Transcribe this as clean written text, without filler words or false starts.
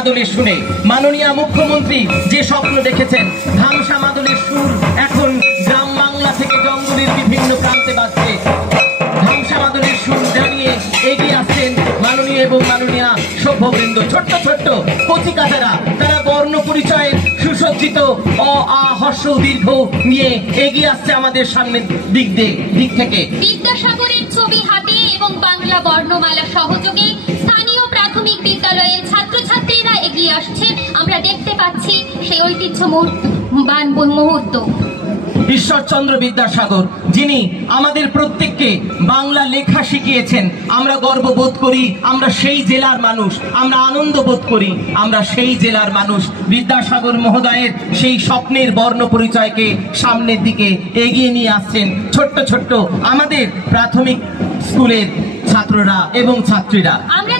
মাদলের সুরে মাননীয় মুখ্যমন্ত্রী যে স্বপ্ন দেখেছেন, ধামসা মাদলের সুর এখন গ্রাম বাংলা থেকে জঙ্গলের বিভিন্ন প্রান্তে বাজছে। ধামসা মাদলের সুর জানিয়ে এগিয়ে আসছেন মাননীয় এবং মাননীয় সভ্যবৃন্দ। ছোট্ট ছোট্ট কচিকাচারা, তারা বর্ণ পরিচয়ের সুসজ্জিত অ আ হর্ষ দীর্ঘ নিয়ে এগিয়ে আসছে আমাদের সামনের দিক থেকে। বিদ্যাসাগরের ছবি হাতে এবং বাংলা বর্ণমালা সহযোগে স্থানীয় প্রাথমিক বিদ্যালয়ের ছাত্রছাত্রীরা এগিয়ে আসছে। আমরা দেখতে পাচ্ছি সেই ঐতিহ্যবান মুহূর্ত। ঈশ্বরচন্দ্র বিদ্যাসাগর, যিনি আমাদের প্রত্যেককে বাংলা লেখা শিখিয়েছেন, আমরা গর্ববোধ করি, আমরা সেই জেলার মানুষ, আমরা আনন্দ বোধ করি, আমরা সেই জেলার মানুষ। বিদ্যাসাগর মহোদয়ের সেই স্বপ্নের বর্ণ পরিচয়কে সামনের দিকে এগিয়ে নিয়ে আসছেন ছোট্ট ছোট্ট আমাদের প্রাথমিক স্কুলের ছাত্ররা এবং ছাত্রীরা। আমরা